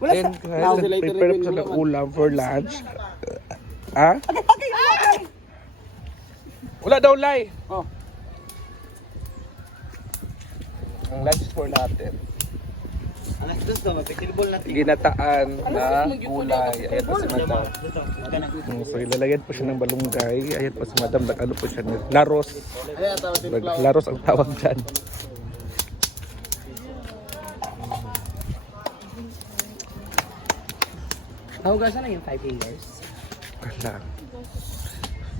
And guys, prepare ko ng ulam for lunch. Ha? Wala daw lay. Oh. Ang lunch for natin. Alas dos daw, magpikilbol natin. Ginataan na gulay. Ayan po si madam. So ilalagyan po siya ng balunggay. Ayan po si madam. Nag-ano po siya. Laros. Laros ang tawag dyan. Nahugasan na yung 5 fingers. Wala.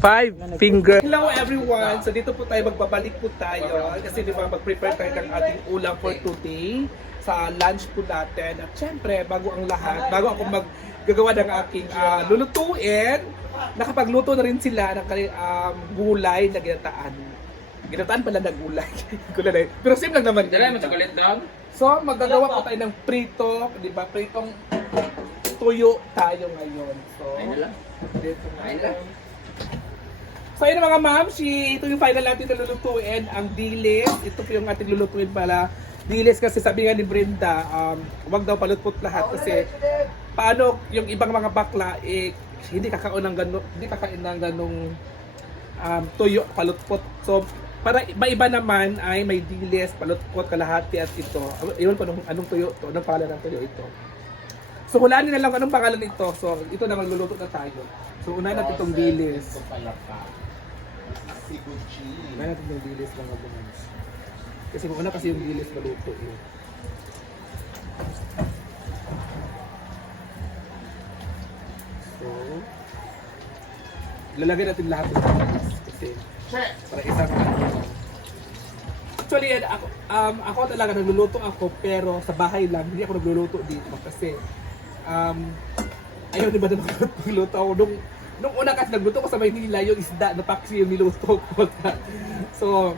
5 finger. Hello everyone! So dito po tayo, magbabalik po tayo kasi di ba mag-prepare tayo ng ating ulam for today sa lunch po natin. At syempre, bago ang lahat, bago ako maggagawa ng aking lulutuin, nakapagluto na rin sila ng gulay na ginataan. Ginataan pala na gulay. Gulay. Pero same lang naman. Dala mo chocolate down? So magagawa po tayo ng prito, di ba? Pritong tuyo tayo ngayon. So, Ayun lang. dito na. Ayun lang. So ayun mga ma'am, ito yung final natin na lulutuin, ang dilis. Ito po yung ating lulutuin pala. Dilis kasi sabi nga ni Brenda, wag daw palutpot lahat kasi paano yung ibang mga bakla hindi kakain ng ganong tuyo, palutpot. So para iba naman ay may dilis, palutpot, kalahati at ito. Iyon ko anong tuyo to, anong pangalan ng tuyo ito. So hulaan na lang anong pangalan nito. So ito na magluluto na tayo. So unahin natin itong dilis. Unahin natin itong dilis mga bumanas. Kasi una kasi yung dilis maluto eh. So lalagay natin lahat ng dilis kasi para isang actually ako talaga nagluluto ako pero sa bahay lang, hindi ako nagluluto dito kasi ayaw di ba naman magluto ako nung una kasi nagluto ko sa Maynila yung isda na paksi yung niluto ko. So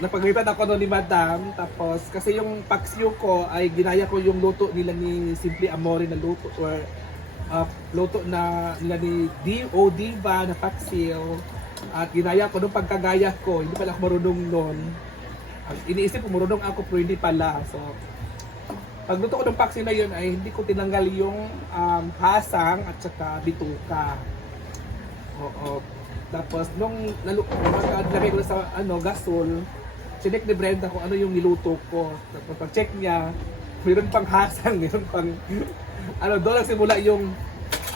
napagalitan ako noon ni Madam, tapos kasi yung paksiw ko ay ginaya ko yung luto nila ni Simply Amore na luto or luto na nila ni Diva na paksiw at ginaya ko nung pagkagaya ko, hindi pala ako marunong noon. Iniisip ko marunong ako pero hindi pala. So pagluto ko ng paksiw na yun ay hindi ko tinanggal yung hasang at saka bituka. Oo. Tapos nung naglagay ko sa gasol, chinek ni Brenda kung ano yung niluto ko. Tapos pag-check niya, mayroon pang hasang, mayroon pang doon lang simula yung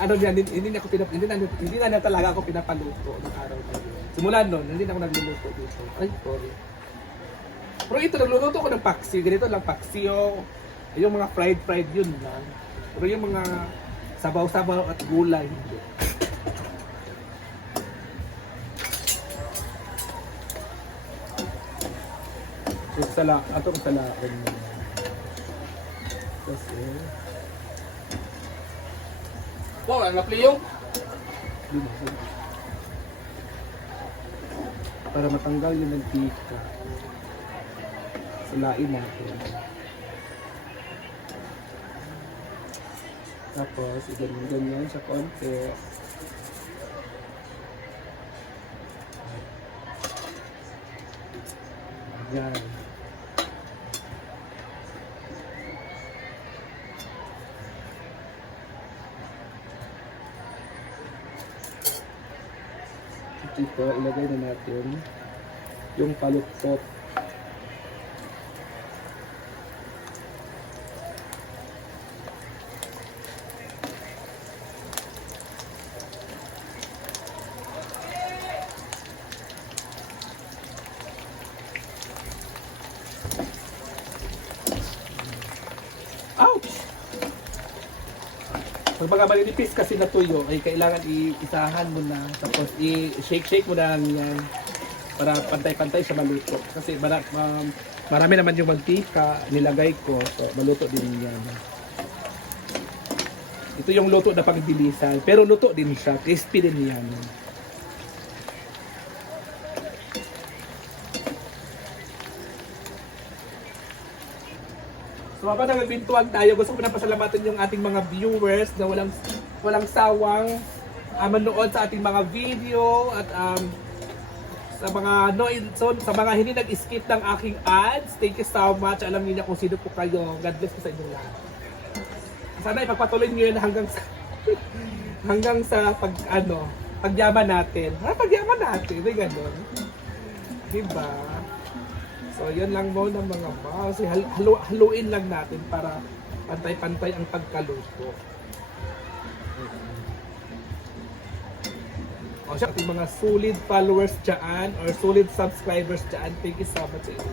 hindi na talaga ako pinapaluto ng araw na yun. Simula noon, hindi na ako nagluluto dito. Ay, sorry. Pero ito, nagluluto ko ng paksiw. Ganito lang paksiw. Yung mga fried yun lang. Pero yung mga sabaw-sabaw at gulay, hindi. Atong salakin mo. Kasi Wow, ang napliyong. para matanggal yung mantika. Salain natin. Tapos, ganyan sa konti. Ayan. Dito, ilagay na natin yung palutpot. Ouch! Pag malinipis kasi na tuyo ay kailangan isahan mo na tapos i-shake mo na yan para pantay-pantay siya maluto kasi marami naman yung mantika nilagay ko so maluto din yan. Ito yung luto na pangdilisan pero luto din siya, crispy din yan. So habang nagbintuan tayo, gusto ko na pasalamatan yung ating mga viewers na walang sawang manood sa ating mga video at sa mga hindi nag-skip ng aking ads. Thank you so much. Alam niyo na kung sino po kayo. God bless po sa inyong lahat. sana ipagpatuloy niyo yun hanggang sa hanggang sa pagyaman natin. Pagyaman natin, may ganun. Diba? So, yun lang muna mga moms. Haluin lang natin para pantay-pantay ang pagkaluto. O siya, ating mga solid followers dyan or solid subscribers dyan, thank you so much sa inyo.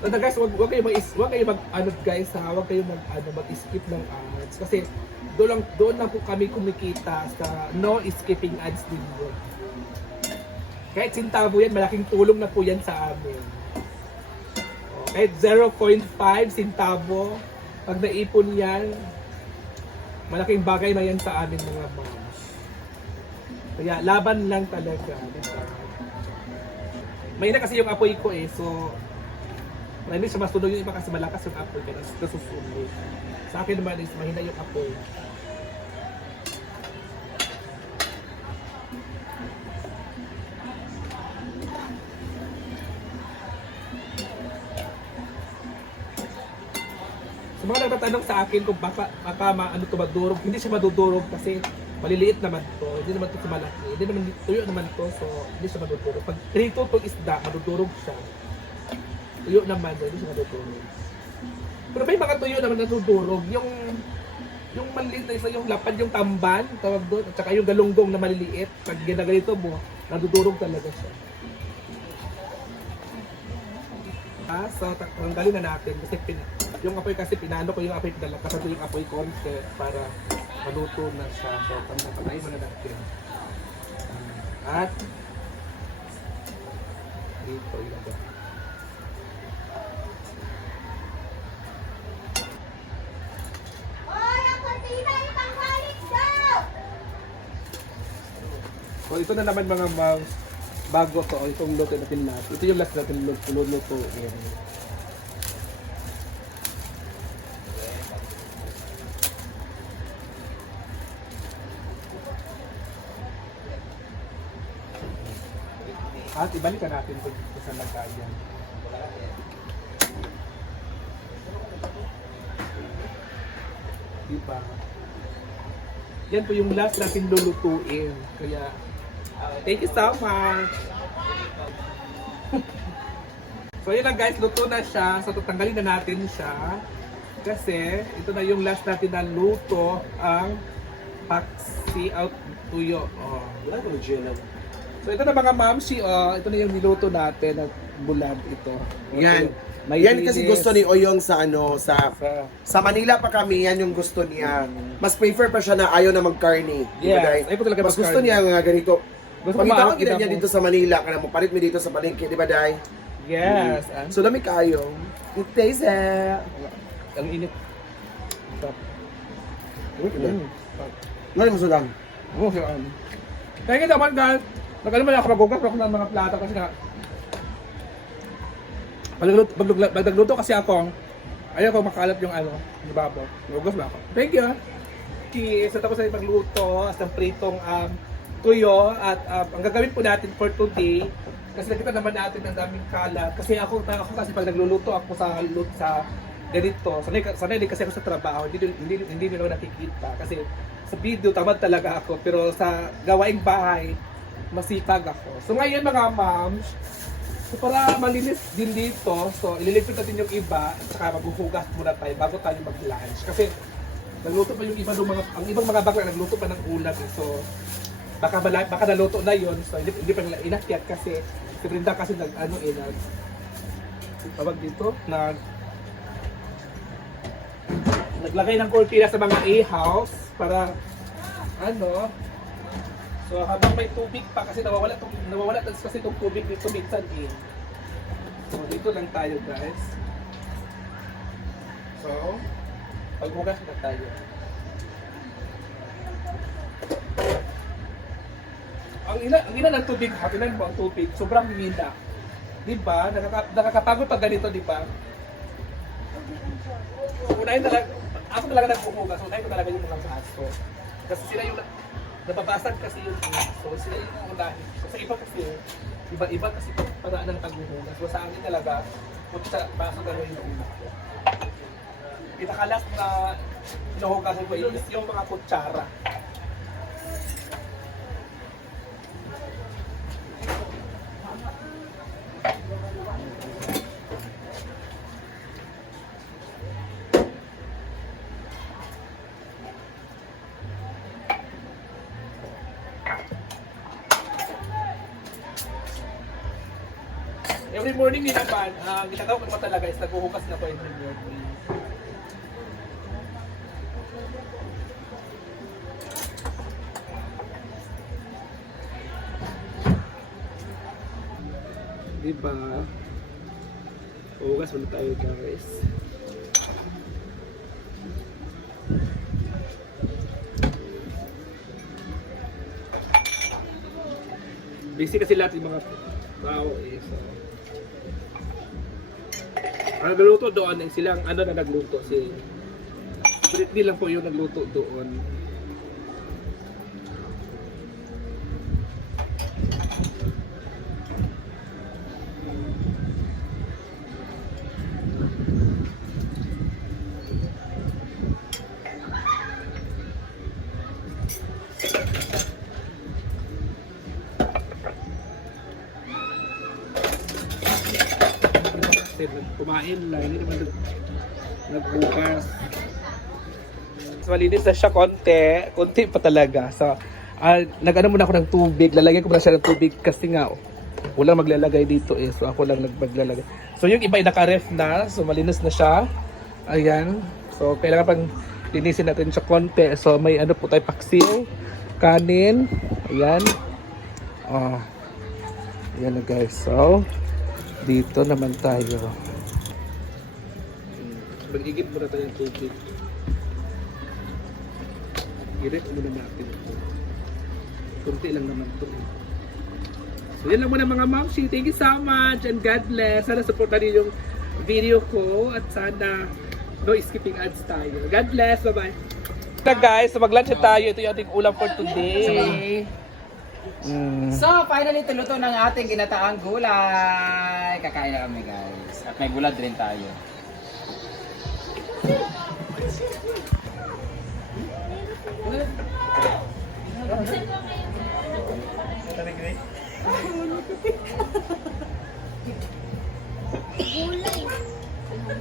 So na guys, wag kayo guys ha, wag kayo mag-skip ng ads kasi doon lang po kami kumikita sa no skipping ads video. Kahit sintabo yan, malaking tulong na po yan sa amin. Kahit 0.5 sintabo, pag naipon yan, malaking bagay na yan sa amin mga moms. Kaya laban lang talaga. Diba? May na kasi yung apoy ko so hindi siya masunog yung iba kasi malakas yung apoy kaya nasusunog. Sa akin naman is mahina yung apoy. Sa mga nagtatanong sa akin kung baka madurog, hindi siya madudurog kasi maliliit naman to, hindi naman to malaki, hindi naman tuyo naman to, so hindi siya madudurog. Pag trito to isda, madudurog siya. Tuyo naman, so hindi siya madudurog. Pero may mga tuyo naman natudurog, yung maliliit na isa, yung lapad, yung tamban, tawag doon, at saka yung galunggong na maliliit, pag ginagalito mo, nadudurog talaga siya. So tanggalin na natin kasi yung apoy kasi pinano ko yung apoy pinalakas ito yung apoy konti para maluto na siya. So patayin muna natin. At dito ilagay. So ito na naman mga moms, bago to, itong luto natin natin. Ito yung last natin luto. At ibalik natin ito sa lagayan. Diba? Yan po yung last natin lulutuin. Kaya, thank you so much! So yun lang guys, luto na siya. So tatanggalin na natin siya. Kasi ito na yung last natin na luto, ang paksi out tuyo. So ito na mga mamsi, ito na yung niluto natin at bulad ito. Yan. May Yan kasi linis. gusto ni Oyong sa Manila pa kami, yan yung gusto niya. Mas prefer pa siya na ayaw na mag-carne. Yes, Day? ayaw ko talaga Mas gusto mag-carne. niya nga ganito. Gusto Pagkita ko ko niya mo. dito sa Manila, kana mo palit mi dito sa palengke, di ba Day? Yes. So lami kayo. It tastes Ang init. Stop. Ngayon mo sulang. Oh, so, thank you naman guys. Nagkaliman ako magugas ako ng mga plato kasi na pag nagluto kasi ako, ayaw ko makalat yung babaw. Magugas ba ako? Thank you. Cheers! At ako sa pagluto as ng pritong tuyo at ang gagawin po natin for today kasi nakita naman natin ang daming kalat kasi ako kasi pag nagluluto ako sa ganito, sanay din kasi ako sa trabaho, hindi nila ako nakikita kasi sa video tamad talaga ako pero sa gawaing bahay masipag ako. So ngayon mga moms, so para malinis din dito, so ililigpit natin yung iba at saka maghuhugas muna tayo bago tayo mag-lunch kasi nagluto pa yung ang ibang mga bakla nagluto pa ng ulam so baka naluto na yon, so hindi pa nila inakyat kasi si Brenda kasi tawag dito naglagay ng kurtina sa mga a-house para so habang may tubig pa kasi nawawala kasi itong tubig dito minsan so dito lang tayo guys, so paghugas na tayo. Ang ina ng tubig, hatinan mo ang tubig, sobrang hina. Diba? Nakakapagod pag ganito, diba? So, unahin talaga, ako talaga nagpuhugas, unahin ko talaga yung mga aso. Kasi sila yung, napabasag kasi yung aso, sila yung unahin. So, sa iba kasi, iba-iba kasi paraan ng paghuhugas. So, sa akin talaga, punta sa baso talaga yung una ko. pinakalas na hinuhugasan ko is yung mga kutsara. Every morning din naman, ang ginagawa ko naman talaga is naghuhugas na ko every morning. Diba? Huhugas muna tayo guys. Busy kasi lahat yung mga tao eh. So, ang nagluto doon, silang ano na nagluto si Britney lang po yung nagluto doon. Kumain lang, hindi naman nagbukas. So, malinis na siya konti pa talaga. So, nag-ano muna ako ng tubig, lalagay ko muna siya ng tubig kasi nga, walang maglalagay dito eh. So, ako lang maglalagay. So, yung iba ay naka-ref na, so malinis na siya. Ayan. So, kailangan pang linisin natin siya konti. So, may ano po tayo, paksiw, kanin. Ayan. Oh. Ayan na guys. So, dito naman tayo. Mag-igip muna tayo ng tubig. I-ref muna natin ito. Kunti lang naman ito. So yan lang muna mga mamshi. Thank you so much and God bless. Sana supportan niyo yung video ko at sana no skipping ads tayo. God bless. Bye-bye. Na guys, so mag-lunch tayo. Ito yung ating ulam for today. So, finally, tuluto ng ating ginataang gulay. Kakain na kami, guys. At may gulad rin tayo.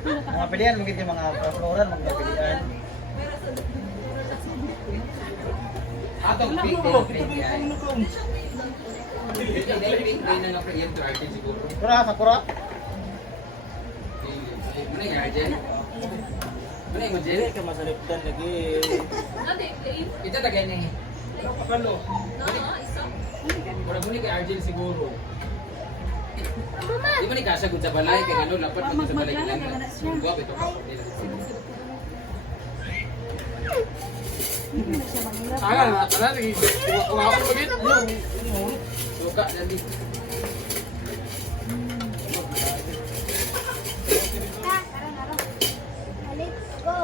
Mga pilihan, mungkin yung mga floral, mga pilihan. Atong pink din yan. Pink din na na-create to Arjen siguro. Sakura? Mana yung Arjen? Mana yung Arjen? Hindi ka masaliptan lagi. Ito tagay na eh. Kapalo. Mura muna kay Arjen siguro. Di ba ni Kasha kung sa balay, kaya ano, lapat mo sa balay ilan na. Sunggup, ito ka. Lagi. Uwakan mo din. Suka, jadi. Let's go.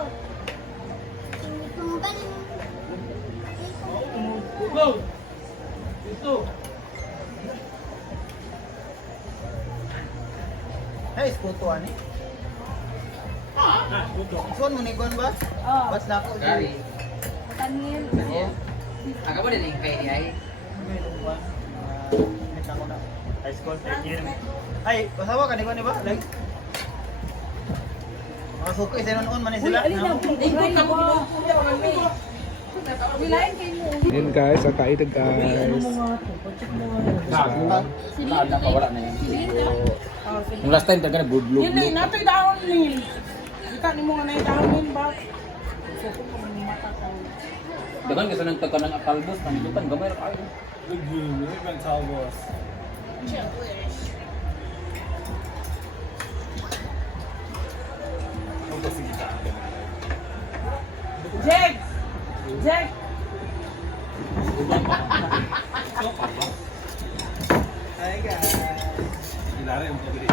Go! Ito. Hey, skuto ani. Ikuan mo ni Gon ba? Oh. Bas na ako. Kari. Tanil. Aga mo din yung kay ay. High school, 10 year. Ay, kasawa ka ni Gon ba? Like. Mga suko, isa noon man sila. Wilain kayo mo. Yan guys, kakain na guys. Nakawala na yan. Yung last time talaga na budlog. Yun na, nato'y dahon nil. Kita ni mo nga na yung dahon nil ba? Dagan kasi nang tagka ng apalbos, nangitutan, gamay na kayo. Jack! Jack! Hi guys! Ilara yung pabili.